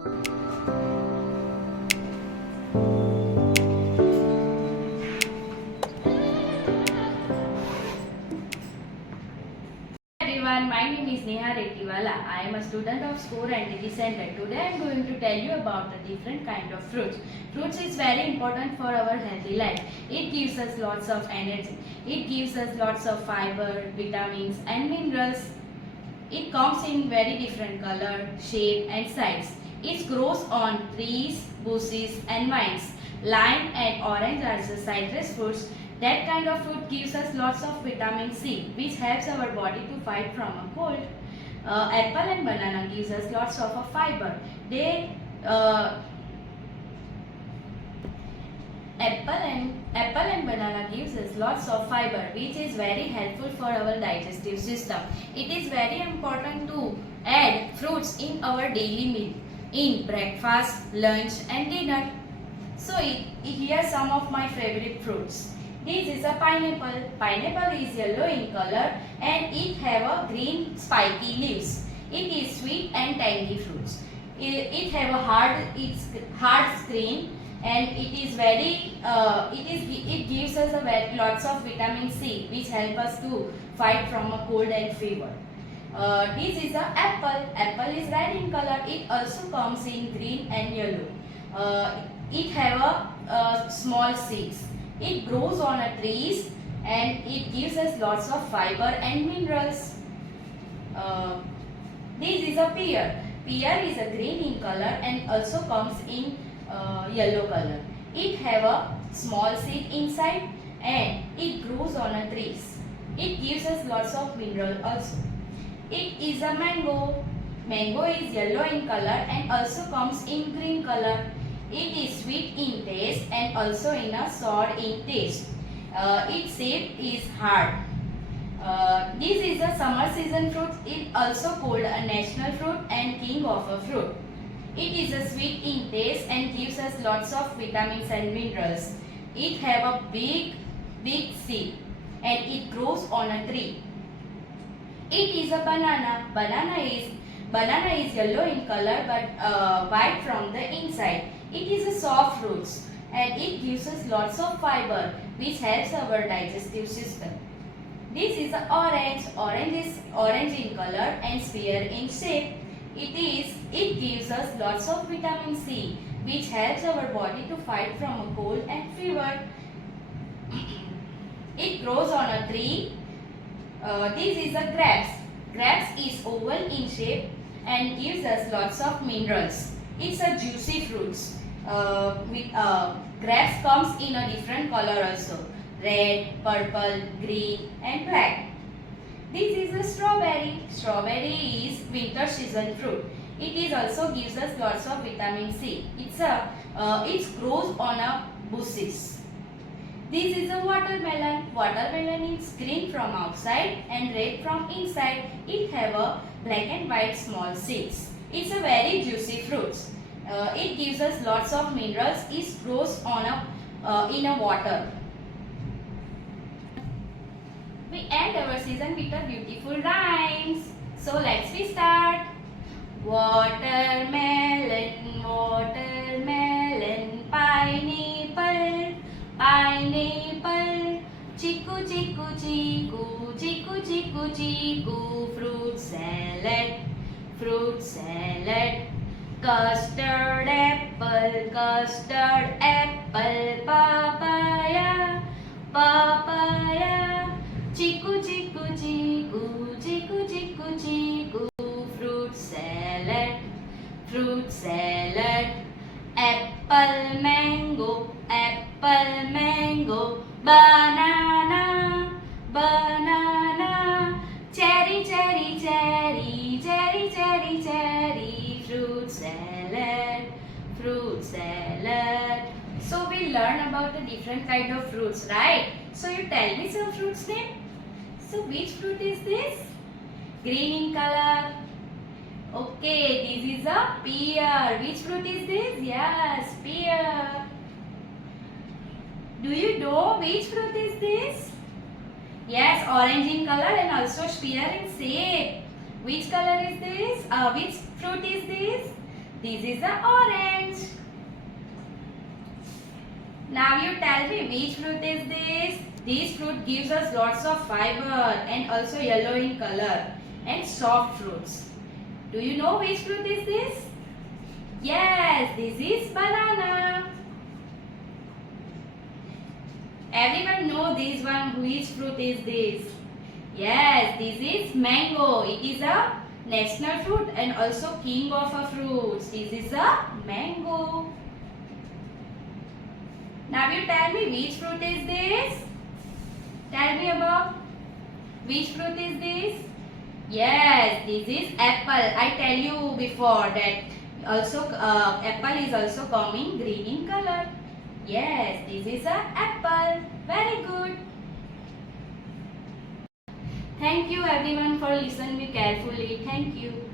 Everyone, my name is Neha Rettiwala. I am a student of Score NTT Center. Today I am going to tell you about the different kind of fruits. Fruits is very important for our healthy life. It gives us lots of energy. It gives us lots of fiber, vitamins and minerals. It comes in very different color, shape and size. It grows on trees, bushes and vines. Lime and orange are the citrus fruits. That kind of fruit gives us lots of vitamin C, which helps our body to fight from a cold. Apple and banana gives us lots of fiber. Apple and banana gives us lots of fiber, which is very helpful for our digestive system. It is very important to add fruits in our daily meal, in breakfast, lunch and dinner. So here are some of my favorite fruits. This is a pineapple. Pineapple is yellow in color and it have a green spiky leaves. It is sweet and tangy fruits. It have a hard skin and it gives us lots of vitamin C, which help us to fight from a cold and fever. This is a apple. Apple is red in color. It also comes in green and yellow. It have a small seeds. It grows on a trees and it gives us lots of fiber and minerals. This is a pear. Pear is a green in color and also comes in yellow color. It have a small seed inside and it grows on a trees. It gives us lots of mineral also. It is a mango. Mango is yellow in color and also comes in green color. It is sweet in taste and also in a sour in taste. Its shape is hard. This is a summer season fruit. It also called a national fruit and king of a fruit. It is a sweet in taste and gives us lots of vitamins and minerals. It have a big seed and it grows on a tree. It is a banana. Banana is yellow in color but white from the inside. It is a soft fruit and it gives us lots of fiber, which helps our digestive system. This is an orange. Orange is orange in color and sphere in shape. It gives us lots of vitamin C, which helps our body to fight from a cold and fever. It grows on a tree. This is a grapes. Grapes is oval in shape and gives us lots of minerals. It's a juicy fruits. Grapes comes in a different color also. Red, purple, green and black. This is a strawberry. Strawberry is winter season fruit. It also gives us lots of vitamin C. It grows on a bushes. This is a watermelon. Watermelon is green from outside and red from inside. It have a black and white small seeds. It's a very juicy fruit. It gives us lots of minerals. It grows on in a water. We end our season with a beautiful rhymes. So let's start. Watermelon, watermelon, pineapple, pineapple, chiku, chiku, chiku, chiku, chiku, chiku, fruit salad, fruit salad. Custard apple, custard apple, papaya, papaya, chiku, chiku, chiku, chiku, chiku, chiku, fruit salad, fruit salad. Apple, mango, apple, mango, banana, banana, cherry, cherry, cherry, cherry, cherry, cherry. Fruit salad, fruit salad. So we learn about the different kind of fruits, right? So you tell me some fruits name. So which fruit is this? Green in color. Okay, this is a pear. Which fruit is this? Yes, pear. Do you know which fruit is this? Yes, orange in color and also spear in shape. Which color is this? Which fruit is this? This is a orange. Now you tell me which fruit is this? This fruit gives us lots of fiber and also yellow in color and soft fruits. Do you know which fruit is this? Yes, this is banana. Everyone know this one, which fruit is this? Yes, this is mango. It is a national fruit and also king of a fruits. This is a mango. Now you tell me which fruit is this? Tell me about which fruit is this? Yes, this is apple. I tell you before that also apple is also coming green in color. Yes, this is a apple. Very good. Thank you everyone for listening me carefully. Thank you.